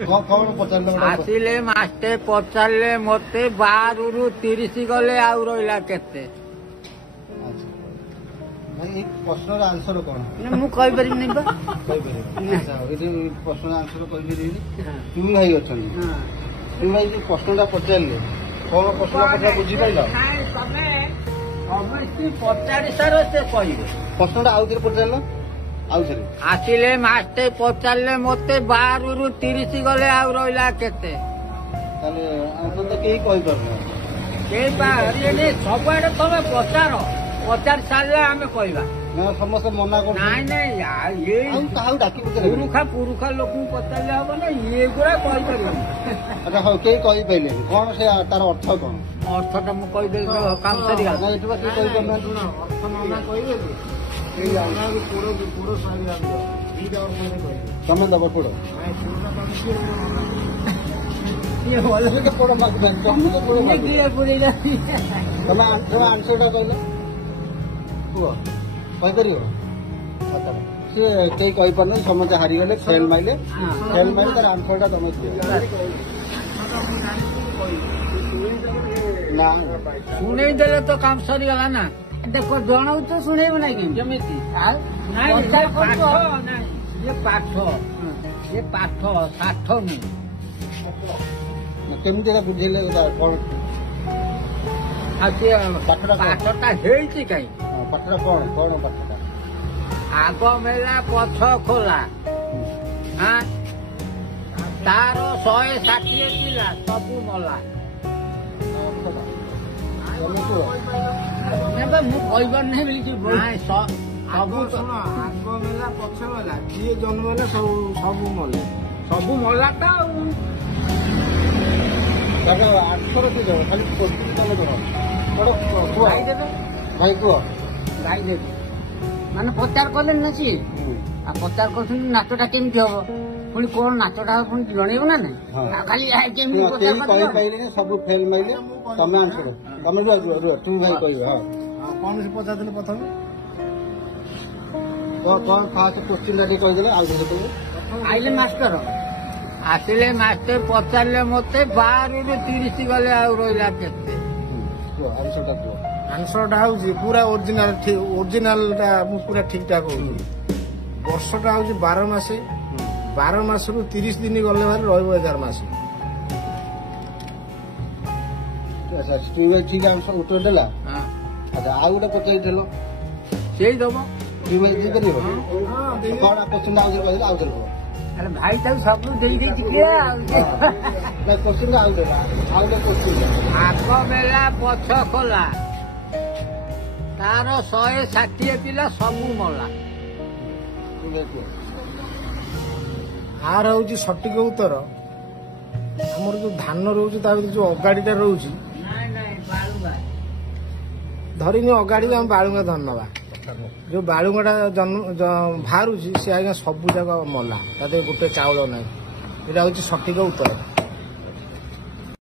ଆସିଲେ ମାଷ୍ଟେ ପଚାରିଲେ ମତେ 12 ରୁ 30 ଗଲେ ଆଉ ରହିଲା କେତେ ପ୍ରଶ୍ନର ଆନ୍ସର କଣ ମୁଁ କହିପାରିବିନି ବା ପ୍ରଶ୍ନର ଆନ୍ସର କହିପାରିବିନି ଚୁମି ଭାଇ ଅଛନ୍ତି ଚୁମି ଭାଇ ଯୋଉ ପ୍ରଶ୍ନଟା ପଚାରିଲେ କଣ ପ୍ରଶ୍ନ ବୁଝିପାରିଲ ତମେ ସମସ୍ତେ ପଚାରି ସାର ସେ କହିବେ ପ୍ରଶ୍ନଟା ଆଉଥରେ ପଚାରିଲ ଆଉଥରେ ଆସିଲେ ମାଷ୍ଟେ ପଚାରିଲେ ମତେ 12 ରୁ 30 ଗଲେ ଆଉ ରହିଲା କେତେ ତାହେଲେ ଆନ୍ସର ତ କେହି କହିପାରୁନ କେହି ପାରିବେନି ସବୁଆଡେ ତମେ ପଚାରି ସାରିଲେ ଆମେ କହିବା ସମସ୍ତେ ମନା କରୁ ନାଇଁ ନାଇଁ କାହାକୁ ଡାକି ପୁରୁଖା ଲୋକଙ୍କୁ ପଚାରିଲେ ହବ ନା ଏଗୁଡା କହିପାରିବନି ଆଚ୍ଛା ହଉ କେହି କହିପାରିଲେନି କଣ ସେ ତାର ଅର୍ଥ କଣ ଅର୍ଥଟା ମୁଁ କହିଦେଲି କାମ ସରିଗଲା ଏଠି ବା କେହି କହିପାରୁନାହାନ୍ତି ଅର୍ଥ ନନା କହିବେ ତମେ ଦବ ପୋଡ ତମେ ଆନ୍ସରଟା କହିଲ କୁହ କହିପାରିବ ସେ କେହି କହିପାରୁନାହାନ୍ତି ସମସ୍ତେ ହାରିଗଲେ ଫେଲ୍ ମାଇଲେ ତାର ଆନ୍ସରଟା ତମେ ଦିଅ ନା ଶୁଣେଇ ଦେଲେ ତ କାମ ସରିଗଲା ନା ଦେଖ ଜଣକୁ ତ ଶୁଣେଇବ ନାଇଁ କେମିତି ପାଠ ଷାଠ ନୁହେଁ କେମିତି ବୁଝେଇଲେ କଣ ପାଠଟା ହେଇଛି କାହିଁ ପାଠଟା କଣ ପାଠଟା ଆଗ ମେଲା ପଛ ଖୋଲା ତାର 160 ପିଲା ସବୁ ମଲା ମୁଁ କହିବାର ନାହିଁ ସବୁ ଆଗ ମେଲା ପଛ ମେଲା ଯିଏ ଜନ୍ମ ହେଲେ ସବୁ ମଲେ ସବୁ ମଲା ତ ଆଠର କି ଦେବ ଖାଲି ଭାଇ କୁହ ଗାଈ ଦେବି ମାନେ ପ୍ରଚାର କଲେନି ନା ସିଏ ଆଉ ପ୍ରଚାର କରୁଛନ୍ତି ନାଚଟା କେମିତି ହବ ପୁଣି କଣ ନାଚଟା ହବ ପୁଣି ଜଣେଇବ ନା ନାଇଁ ଖାଲି କହିପାରିଲେନି ସବୁ ଫେଲ୍ ମାଇଲେ ତମେ ଆନ୍ସର ତମେ ବି ତୁମେ ଭାଇ କହିବ ହଁ କଣ ସେ ପଚାରିଥିଲେ ପ୍ରଥମେ କଣ ଫାଷ୍ଟ କୋଶ୍ଚିନ୍ଟା ଟିକେ କହିଦେଲେ ଆଉ କିଛି କହିବେ ଆଇଲେ ମାଷ୍ଟର ଆସିଲେ ମାଷ୍ଟର ପଚାରିଲେ ମତେ 12 ରୁ 30 ଗଲେ ଆଉ ରହିଲା କେତେ ଆନ୍ସରଟା କୁହ ଆନ୍ସରଟା ହଉଛି ପୁରା ଓରିଜିନାଲଟା ମୁଁ ପୁରା ଠିକ ଠାକ କହୁଛି ବର୍ଷଟା ହଉଛି 12 ମାସେ 12 ମାସରୁ 30 ଦିନ ଗଲେ ଭାରି ରହିବ 11 ମାସ ଠିକ ଆନ୍ସର ଉତ୍ତର ଦେଲା ଆଚ୍ଛା ଆଉ ଗୋଟେ ପଚାରିଥିଲ ସେଇ ଦବ ଦେଇପାରିବ କଣ କୋଶ୍ଚିନ୍ ଆଉଥରେ କହିଦେଲେ ଆଉଥରେ କୁହ ଭାଇ ତାକୁ ସବୁ ଦେଇଦେଇଛି କୋଶ୍ଚିନ୍ ଆଉ କୋଶ୍ଚିନ୍ ଆଗ ମେଲା ପଛ ଖୋଲା ତାର 160 ପିଲା ସବୁ ମଲା ଆର ହଉଛି ସଠିକ ଉତ୍ତର ଆମର ଯୋଉ ଧାନ ରହୁଛି ତା ଭିତରେ ଯୋଉ ଅଗାଡିଟା ରହୁଛି ଧରିନି ଅଗାଡିକୁ ଆମେ ବାଳୁଙ୍ଗା ଧରି ନବା ଯୋଉ ବାଳୁଙ୍ଗାଟା ବାହାରୁଛି ସେ ଆଜ୍ଞା ସବୁ ଯାକ ମଲା ତା ଦେହରେ ଗୋଟେ ଚାଉଳ ନାହିଁ ଏଇଟା ହଉଛି ସଠିକ ଉତ୍ତର